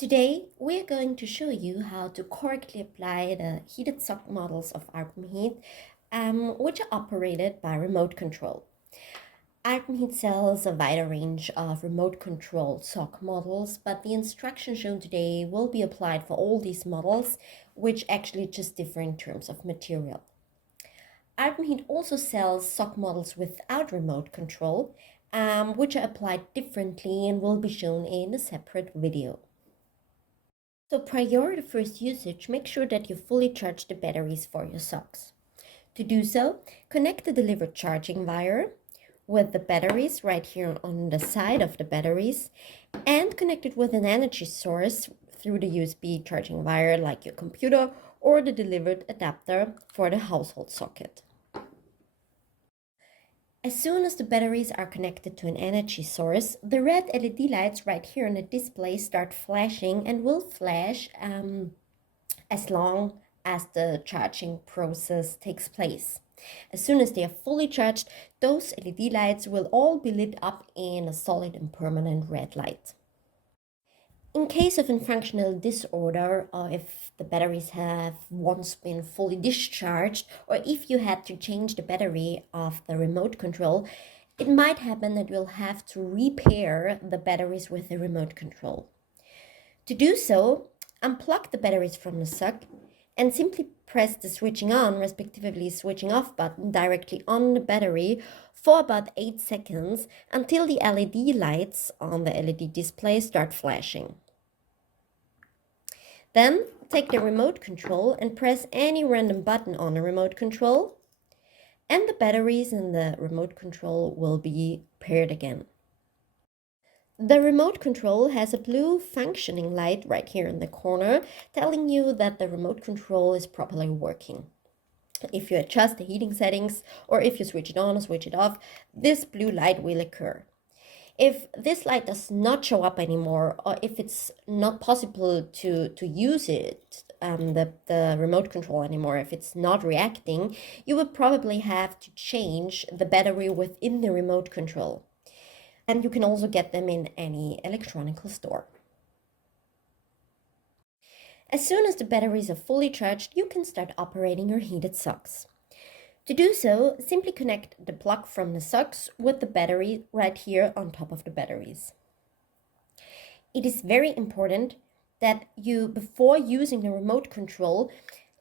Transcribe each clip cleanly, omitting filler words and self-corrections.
Today, we're going to show you how to correctly apply the heated sock models of Alpenheat, which are operated by remote control. Alpenheat sells a wider range of remote-controlled sock models, but the instructions shown today will be applied for all these models, which actually just differ in terms of material. Alpenheat also sells sock models without remote control, which are applied differently and will be shown in a separate video. So prior to first usage, make sure that you fully charge the batteries for your socks. To do so, connect the delivered charging wire with the batteries right here on the side of the batteries and connect it with an energy source through the USB charging wire like your computer or the delivered adapter for the household socket. As soon as the batteries are connected to an energy source, the red LED lights right here on the display start flashing and will flash as long as the charging process takes place. As soon as they are fully charged, those LED lights will all be lit up in a solid and permanent red light. In case of a functional disorder, or if the batteries have once been fully discharged, or if you had to change the battery of the remote control, it might happen that you'll have to repair the batteries with the remote control. To do so, unplug the batteries from the sock and simply press the switching on, respectively switching off button directly on the battery for about 8 seconds until the LED lights on the LED display start flashing. Then take the remote control and press any random button on the remote control, and the batteries in the remote control will be paired again. The remote control has a blue functioning light right here in the corner telling you that the remote control is properly working. If you adjust the heating settings or if you switch it on or switch it off, this blue light will occur. If this light does not show up anymore, or if it's not possible to use it, the remote control anymore, if it's not reacting, you would probably have to change the battery within the remote control. And you can also get them in any electronic store. As soon as the batteries are fully charged, you can start operating your heated socks. To do so, simply connect the plug from the socks with the battery right here on top of the batteries. It is very important that you, before using the remote control,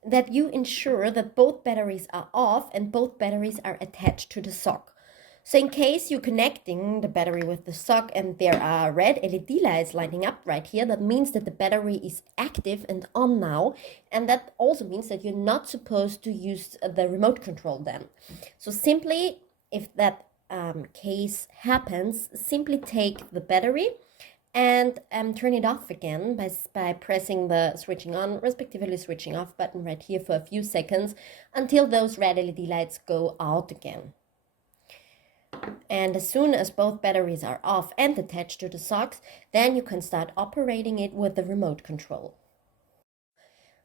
that you ensure that both batteries are off and both batteries are attached to the sock. So in case you're connecting the battery with the sock and there are red LED lights lighting up right here, that means that the battery is active and on now. And that also means that you're not supposed to use the remote control then. So simply, if that case happens, simply take the battery and turn it off again by pressing the switching on, respectively switching off button right here for a few seconds until those red LED lights go out again. And as soon as both batteries are off and attached to the socks, then you can start operating it with the remote control.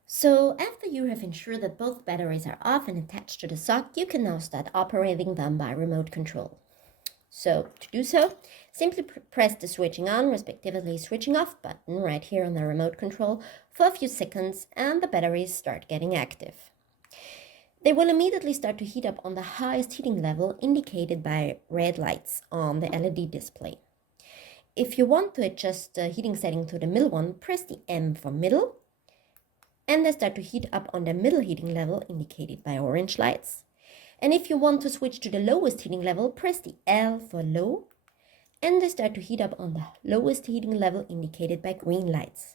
So after you have ensured that both batteries are off and attached to the sock, you can now start operating them by remote control. So to do so, simply press the switching on, respectively switching off button right here on the remote control for a few seconds and the batteries start getting active. They will immediately start to heat up on the highest heating level indicated by red lights on the LED display. If you want to adjust the heating setting to the middle one, press the M for middle, and they start to heat up on the middle heating level indicated by orange lights. And if you want to switch to the lowest heating level, press the L for low, and they start to heat up on the lowest heating level indicated by green lights.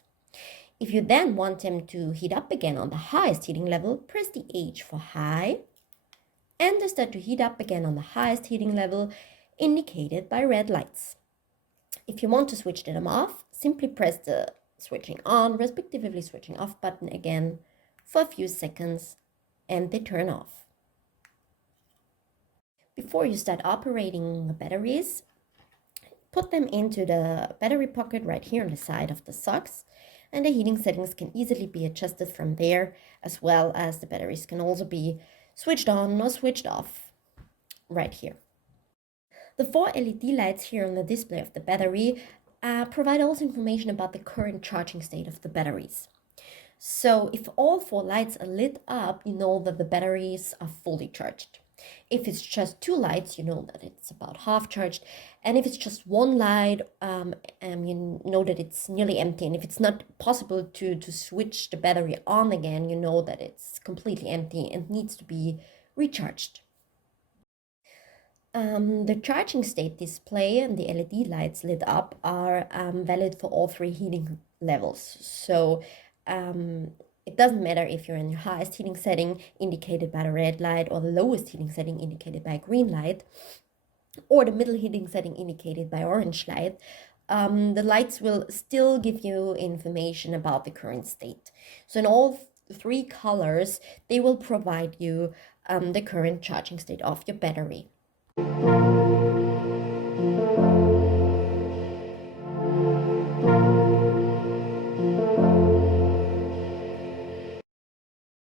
If you then want them to heat up again on the highest heating level, press the H for high, and they start to heat up again on the highest heating level indicated by red lights. If you want to switch them off, simply press the switching on, respectively switching off button again for a few seconds, and they turn off. Before you start operating the batteries, put them into the battery pocket right here on the side of the socks, and the heating settings can easily be adjusted from there, as well as the batteries can also be switched on or switched off right here. The 4 LED lights here on the display of the battery provide also information about the current charging state of the batteries. So if all 4 lights are lit up, you know that the batteries are fully charged. If it's just 2 lights, you know that it's about half charged. And if it's just 1 light, you know that it's nearly empty. And if it's not possible to switch the battery on again, you know that it's completely empty and needs to be recharged. The charging state display and the LED lights lit up are valid for all 3 heating levels. So it doesn't matter if you're in your highest heating setting indicated by the red light, or the lowest heating setting indicated by green light, or the middle heating setting indicated by orange light. The lights will still give you information about the current state. So in all 3 colors, they will provide you the current charging state of your battery.